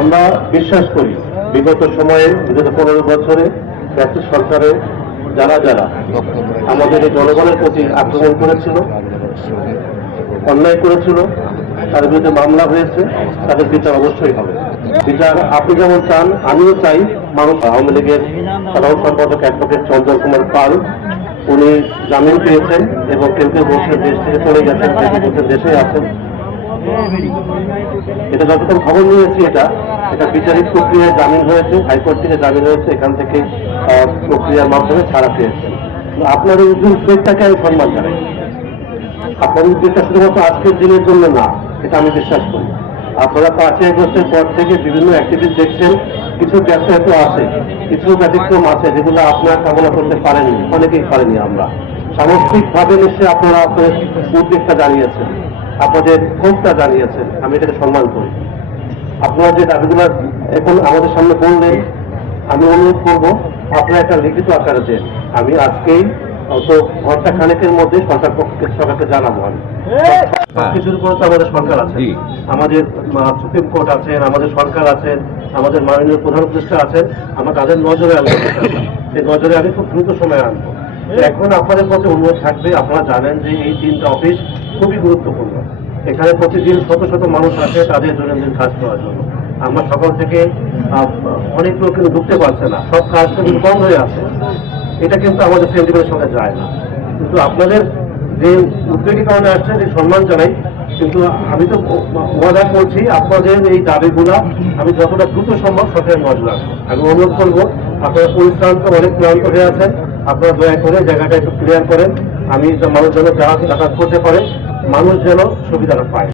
আমরা বিশ্বাস করি বিগত সময়ে বিগত 15 বছরে ব্যক্তি সরকারে যারা যারা আমাদের এই জনগণের প্রতি আক্রমণ করেছিল, অন্যায় করেছিল, তার বিরুদ্ধে মামলা হয়েছে, তাদের বিচার অবশ্যই হবে। বিচার আপনি যেমন চান, আমিও চাই। মানুষ আওয়ামী লীগের সাধারণ সম্পাদক অ্যাডভোকেট চঞ্চল কুমার পাল, উনি জামিন পেয়েছেন এবং কেউ কেউ বলছে দেশ থেকে চলে গেছেন, কেউ কেউ দেশে আছেন। এটা যতক্ষণ খবর নিয়েছি, এটা বিচারিক প্রক্রিয়ায় জামিন হয়েছে, হাইকোর্ট থেকে জামিন হয়েছে, এখান থেকে প্রক্রিয়ার মাধ্যমে ছাড়া পেয়েছেন। আপনার এই উদ্যোগটাকে আমি সম্মান জানাই। আপনার উদ্যোগটা শুধুমাত্র আজকের দিনের জন্য না, এটা আমি বিশ্বাস করি। আপনারা 5 আগস্টের পর থেকে বিভিন্ন অ্যাক্টিভিটি দেখছেন, কিছু ব্যবসায়িত আছে, কিছু ব্যতিক্রম আছে যেগুলো আপনারা কামনা করতে পারেননি, অনেকেই পারেনি। আমরা সামগ্রিকভাবে নিশ্চয়ই আপনারা আপনাদের উদ্বেগটা জানিয়েছেন, আপনাদের ক্ষোভটা জানিয়েছেন, আমি এটাকে সম্মান করি। আপনারা যে দাবিগুলো এখন আমাদের সামনে বললেন, আমি অনুরোধ করবো আপনারা একটা লিখিত আকারে দেন। আমি আজকেই তো ঘন্টা খানেকের মধ্যে সরকারকে জানাবো। আমি সবকিছুর উপরে তো আমাদের সরকার আছে, আমাদের সুপ্রিম কোর্ট আছেন, আমাদের সরকার আছেন, আমাদের মাননীয় প্রধান উপদেষ্টা আছেন। আমরা তাদের নজরে আনবো, সেই নজরে আমি খুব দ্রুত সময় আনবো। এখন আপনাদের প্রতি অনুরোধ থাকবে, আপনারা জানেন যে এই 3টা অফিস খুবই গুরুত্বপূর্ণ। এখানে প্রতিদিন শত শত মানুষ আসে তাদের দৈনন্দিন কাজ করার জন্য। আমরা সকাল থেকে অনেক লোক কিন্তু ঢুকতে পারছে না, সব কাজ কিন্তু বন্ধ হয়ে আছে। এটা কিন্তু আমাদের সেন্টিমেন্টের সঙ্গে যায় না। কিন্তু আপনাদের যে উদ্যোগের কারণে আসছে, যে সম্মান জানাই, কিন্তু আমি তো ওয়াদা করছি আপনাদের এই দাবিগুলা আমি যতটা দ্রুত সম্ভব সরকারের নজর রাখবো। আমি অনুরোধ করবো, আপনারা পরিশ্রান্ত, অনেক ক্লান্ত হয়ে আছেন, আপনারা দয়া করে জায়গাটা একটু ক্লিয়ার করেন। আমি মানুষ যেন যাতায়াত করতে পারে, মানুষ যেন সুবিধাটা পায়।